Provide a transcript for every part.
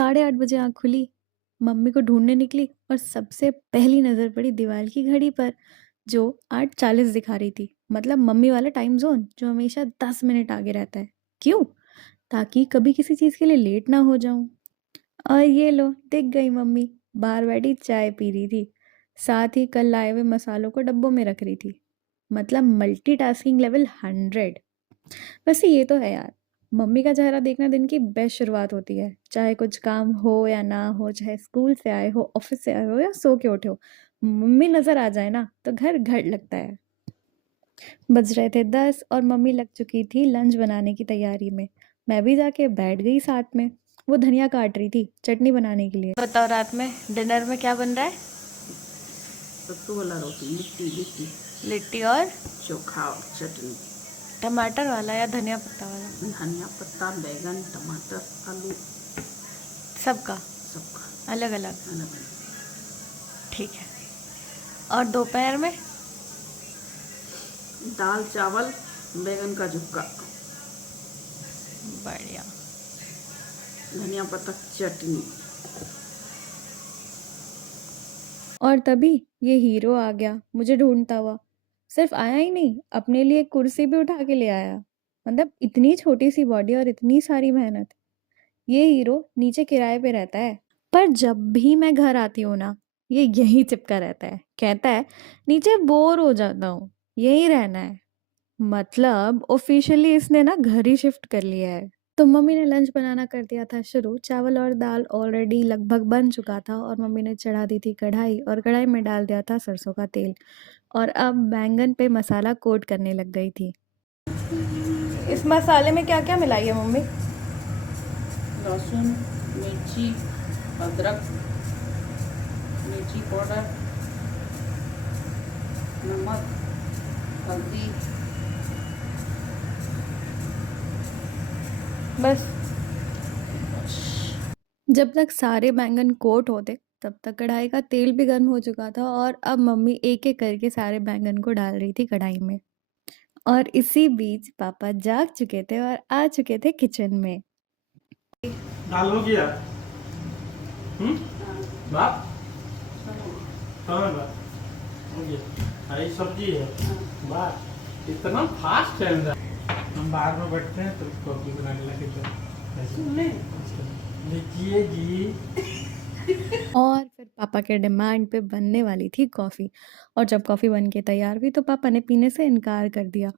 8:30 बजे आँख खुली, मम्मी को ढूँढने निकली और सबसे पहली नज़र पड़ी दीवार की घड़ी पर, जो 8:40 दिखा रही थी। मतलब मम्मी वाला टाइम ज़ोन, जो हमेशा 10 मिनट आगे रहता है। क्यों? ताकि कभी किसी चीज़ के लिए लेट ना हो जाऊँ। और ये लो, दिख गई मम्मी, बाहर बैठी चाय पी रही थी। साथ ही कल लाए हुए मसालों को डब्बों में रख रही थी। मतलब मल्टीटास्किंग लेवल 100। वैसे ये तो है यार, मम्मी का चेहरा देखना दिन की बेस्ट शुरुआत होती है। चाहे कुछ काम हो या ना हो, चाहे स्कूल से आए हो, ऑफिस से आए हो या सो के उठे हो, मम्मी नजर आ जाए ना तो घर घर लगता है। बज रहे थे 10 और मम्मी लग चुकी थी लंच बनाने की तैयारी में। मैं भी जाके बैठ गई साथ में। वो धनिया काट रही थी चटनी बनाने के लिए। बताओ, रात में डिनर में क्या बन रहा है? सत्तू वाला रोटी, लिट्टी लिट्टी, लिट्टी और चोखा और चटनी। टमाटर वाला या धनिया पत्ता वाला? धनिया पत्ता, बैगन, टमाटर, आलू, सबका सबका अलग अलग? अलग अलग। ठीक है। और दोपहर में? दाल चावल, बैगन का झुक्का, बढ़िया। धनिया पत्ता चटनी। और तभी ये हीरो आ गया मुझे ढूंढता हुआ। सिर्फ आया ही नहीं, अपने लिए कुर्सी भी उठा के ले आया। मतलब इतनी छोटी सी बॉडी और इतनी सारी मेहनत। ये हीरो नीचे किराए पे रहता है, पर जब भी मैं घर आती हूँ ना, ये यहीं चिपका रहता है। कहता है नीचे बोर हो जाता हूँ, यहीं रहना है। मतलब ऑफिशियली इसने ना घर ही शिफ्ट कर लिया है। तो मम्मी ने लंच बनाना कर दिया था शुरू। चावल और दाल ऑलरेडी लगभग बन चुका था और मम्मी ने चढ़ा दी थी कढ़ाई, और कढ़ाई में डाल दिया था सरसों का तेल। और अब बैंगन पे मसाला कोट करने लग गई थी। इस मसाले में क्या क्या मिलाई है मम्मी? लहसुन, मिर्ची, अदरक, मिर्ची पाउडर, नमक, हल्दी, बस। जब तक सारे बैंगन कोट होते तब तक कढ़ाई का तेल भी गर्म हो चुका था, और अब मम्मी एक एक करके सारे बैंगन को डाल रही थी कढ़ाई में। और इसी बीच पापा जाग चुके थे और आ चुके थे किचन में। दाल हो गया? बात हाँ बात हो गया। हरी सब्जी है। बात इतना फास्ट है अंदर। हम बाहर में बैठते हैं तो कॉफी बनाने लगे तो लीजिए जी। और फिर पापा के डिमांड पे बनने वाली थी कॉफ़ी। और जब कॉफ़ी बन के तैयार हुई तो पापा ने पीने से इनकार कर दिया।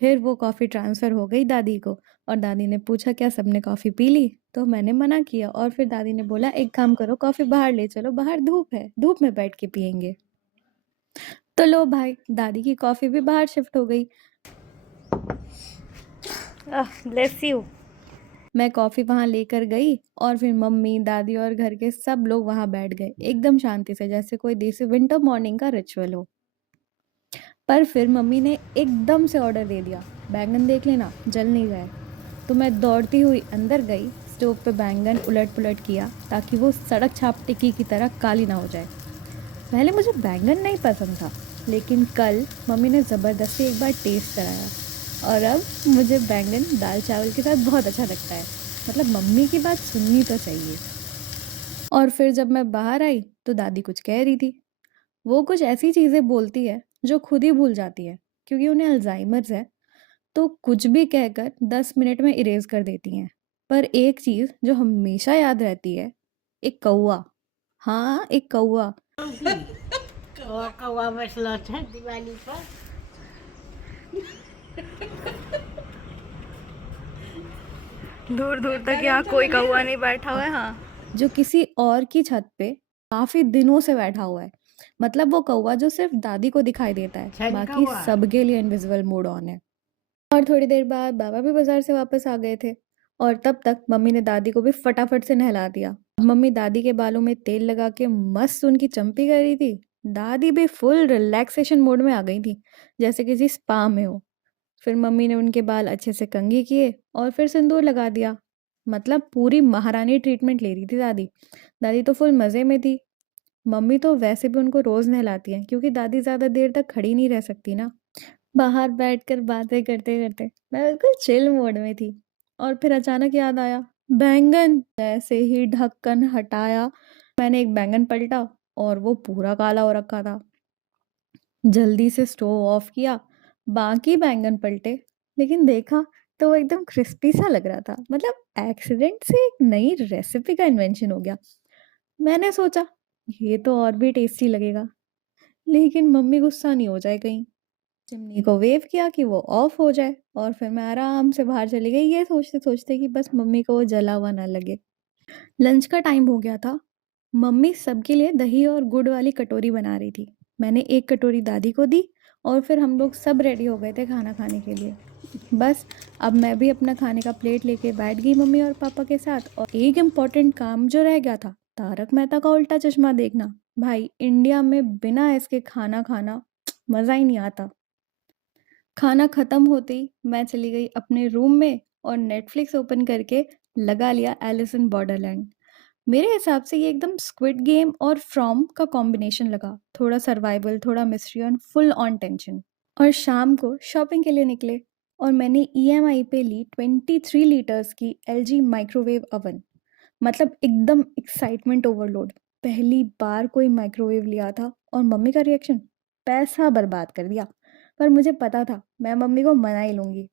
फिर वो कॉफ़ी ट्रांसफ़र हो गई दादी को, और दादी ने पूछा क्या सबने कॉफ़ी पी ली? तो मैंने मना किया, और फिर दादी ने बोला एक काम करो, कॉफ़ी बाहर ले चलो, बाहर धूप है, धूप में बैठ के पियेंगे। तो लो भाई, दादी की कॉफ़ी भी बाहर शिफ्ट हो गई। Bless you. मैं कॉफ़ी वहाँ लेकर गई, और फिर मम्मी, दादी और घर के सब लोग वहाँ बैठ गए एकदम शांति से, जैसे कोई देसी विंटर मॉर्निंग का रिचुअल हो। पर फिर मम्मी ने एकदम से ऑर्डर दे दिया, बैंगन देख लेना जल नहीं जाए। तो मैं दौड़ती हुई अंदर गई, स्टोव पे बैंगन उलट पुलट किया ताकि वो सड़क छाप टिक्की की तरह काली ना हो जाए। पहले मुझे बैंगन नहीं पसंद था, लेकिन कल मम्मी ने ज़बरदस्ती एक बार टेस्ट कराया, और अब मुझे बैंगन दाल चावल के साथ बहुत अच्छा लगता है। मतलब मम्मी की बात सुननी तो चाहिए। और फिर जब मैं बाहर आई तो दादी कुछ कह रही थी। वो कुछ ऐसी चीज़ें बोलती है जो खुद ही भूल जाती है, क्योंकि उन्हें अल्जाइमर्स है। तो कुछ भी कहकर 10 मिनट में इरेज कर देती हैं। पर एक चीज़ जो हमेशा याद रहती है, एक कौवा। हाँ, एक कौवा। कौवा कौवा बसला था दिवाली पर। दूर दूर तक यहाँ कोई कौवा नहीं बैठा हुआ है। हाँ, जो किसी और की छत पे काफी दिनों से बैठा हुआ है। मतलब वो कौवा जो सिर्फ दादी को दिखाई देता है, छन बाकी कौवा। सबके लिए इनविजिबल मोड ऑन है। और थोड़ी देर बाद बाबा भी बाजार से वापस आ गए थे, और तब तक मम्मी ने दादी को भी फटाफट से नहला दिया। मम्मी दादी के बालों में तेल लगा के मस्त उनकी चंपी कर रही थी। दादी भी फुल रिलैक्सेशन मोड में आ गई थी, जैसे किसी स्पा में हो। फिर मम्मी ने उनके बाल अच्छे से कंघी किए और फिर सिंदूर लगा दिया। मतलब पूरी महारानी ट्रीटमेंट ले रही थी दादी। दादी तो फुल मज़े में थी। मम्मी तो वैसे भी उनको रोज़ नहलाती हैं, क्योंकि दादी ज़्यादा देर तक खड़ी नहीं रह सकती ना। बाहर बैठकर बातें करते करते मैं बिल्कुल चिल मोड में थी, और फिर अचानक याद आया बैंगन! जैसे ही ढक्कन हटाया, मैंने एक बैंगन पलटा और वो पूरा काला हो रखा था। जल्दी से स्टोव ऑफ किया, बाकी बैंगन पलटे, लेकिन देखा तो वो एकदम क्रिस्पी सा लग रहा था। मतलब एक्सीडेंट से एक नई रेसिपी का इन्वेंशन हो गया। मैंने सोचा, ये तो और भी टेस्टी लगेगा, लेकिन मम्मी गुस्सा नहीं हो जाए कहीं। चिमनी को वेव किया कि वो ऑफ हो जाए और फिर मैं आराम से बाहर चली गई, ये सोचते-सोचते कि बस मम्मी को वो जला हुआ ना लगे। लंच का टाइम हो गया था। मम्मी सबके लिए दही और गुड़ वाली कटोरी बना रही थी। मैंने एक कटोरी दादी को दी और फिर हम लोग सब रेडी हो गए थे खाना खाने के लिए। बस अब मैं भी अपना खाने का प्लेट लेके बैठ गई मम्मी और पापा के साथ। और एक इम्पॉर्टेंट काम जो रह गया था, तारक मेहता का उल्टा चश्मा देखना। भाई, इंडिया में बिना इसके खाना खाना मज़ा ही नहीं आता। खाना ख़त्म होते ही मैं चली गई अपने रूम में और नेटफ्लिक्स ओपन करके लगा लिया एलिस इन बॉर्डरलैंड। मेरे हिसाब से ये एकदम स्क्विड गेम और फ्रॉम का कॉम्बिनेशन लगा। थोड़ा सर्वाइवल, थोड़ा मिस्ट्री और फुल ऑन टेंशन। और शाम को शॉपिंग के लिए निकले और मैंने ईएमआई पे ली 23 लीटर्स की एलजी माइक्रोवेव ओवन। मतलब एकदम एक्साइटमेंट ओवरलोड। पहली बार कोई माइक्रोवेव लिया था और मम्मी का रिएक्शन, पैसा बर्बाद कर दिया। पर मुझे पता था मैं मम्मी को मना ही लूँगी।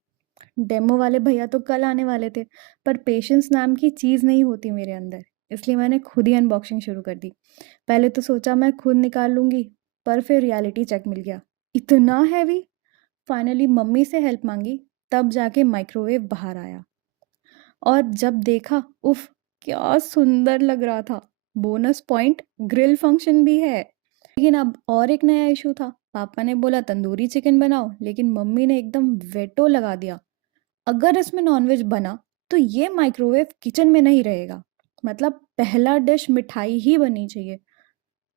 डेमो वाले भैया तो कल आने वाले थे, पर पेशेंस नाम की चीज़ नहीं होती मेरे अंदर, इसलिए मैंने खुद ही अनबॉक्सिंग शुरू कर दी। पहले तो सोचा मैं खुद निकाल लूँगी, पर फिर रियलिटी चेक मिल गया। इतना हैवी! फाइनली मम्मी से हेल्प माँगी, तब जाके माइक्रोवेव बाहर आया। और जब देखा, उफ़! क्या सुंदर लग रहा था। बोनस पॉइंट, ग्रिल फंक्शन भी है। लेकिन अब और एक नया इशू था। पापा ने बोला तंदूरी चिकन बनाओ, लेकिन मम्मी ने एकदम वेटो लगा दिया। अगर इसमें नॉनवेज बना, तो ये माइक्रोवेव किचन में नहीं रहेगा। मतलब पहला डिश मिठाई ही बननी चाहिए।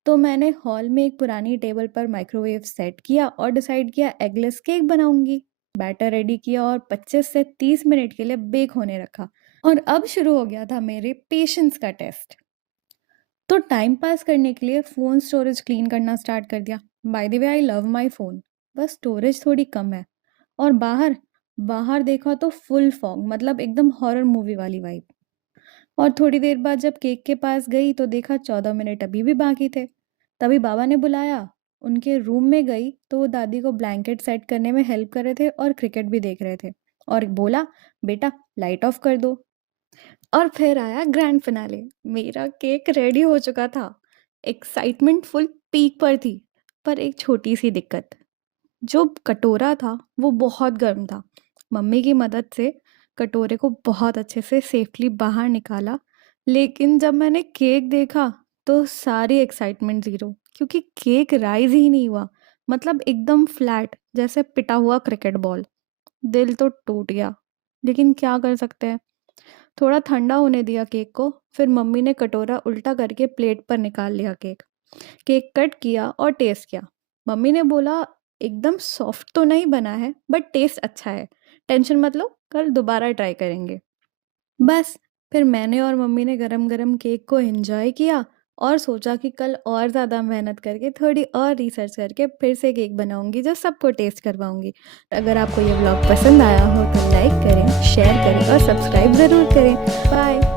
तो मैंने हॉल में एक पुरानी टेबल पर माइक्रोवेव सेट किया और डिसाइड किया एगलेस केक बनाऊंगी। बैटर रेडी किया और 25 से 30 मिनट के लिए बेक होने रखा। और अब शुरू हो गया था मेरे पेशेंस का टेस्ट। तो टाइम पास करने के लिए फ़ोन स्टोरेज क्लीन करना स्टार्ट कर दिया। By the way, I love my phone, बस स्टोरेज थोड़ी कम है। और बाहर बाहर देखा तो फुल फॉग, मतलब एकदम हॉरर मूवी वाली वाइब। और थोड़ी देर बाद जब केक के पास गई तो देखा 14 मिनट अभी भी बाकी थे। तभी बाबा ने बुलाया। उनके रूम में गई तो वो दादी को ब्लैंकेट सेट करने में हेल्प कर रहे थे और क्रिकेट भी देख रहे थे। और बोला, बेटा लाइट ऑफ कर दो। और फिर आया ग्रैंड फिनाले। मेरा केक रेडी हो चुका था। एक्साइटमेंट फुल पीक पर थी। पर एक छोटी सी दिक्कत, जो कटोरा था वो बहुत गर्म था। मम्मी की मदद से कटोरे को बहुत अच्छे से सेफली बाहर निकाला। लेकिन जब मैंने केक देखा तो सारी एक्साइटमेंट ज़ीरो, क्योंकि केक राइज ही नहीं हुआ। मतलब एकदम फ्लैट, जैसे पिटा हुआ क्रिकेट बॉल। दिल तो टूट गया, लेकिन क्या कर सकते हैं। थोड़ा ठंडा होने दिया केक को, फिर मम्मी ने कटोरा उल्टा करके प्लेट पर निकाल लिया केक। केक कट किया और टेस्ट किया। मम्मी ने बोला, एकदम सॉफ्ट तो नहीं बना है, बट टेस्ट अच्छा है। टेंशन मत लो, कल दोबारा ट्राई करेंगे। बस फिर मैंने और मम्मी ने गरम-गरम केक को एन्जॉय किया और सोचा कि कल और ज़्यादा मेहनत करके, थोड़ी और रिसर्च करके फिर से केक बनाऊँगी जो सबको टेस्ट करवाऊँगी। अगर आपको ये व्लॉग पसंद आया हो तो लाइक करें, शेयर करें और सब्सक्राइब ज़रूर करें। बाय।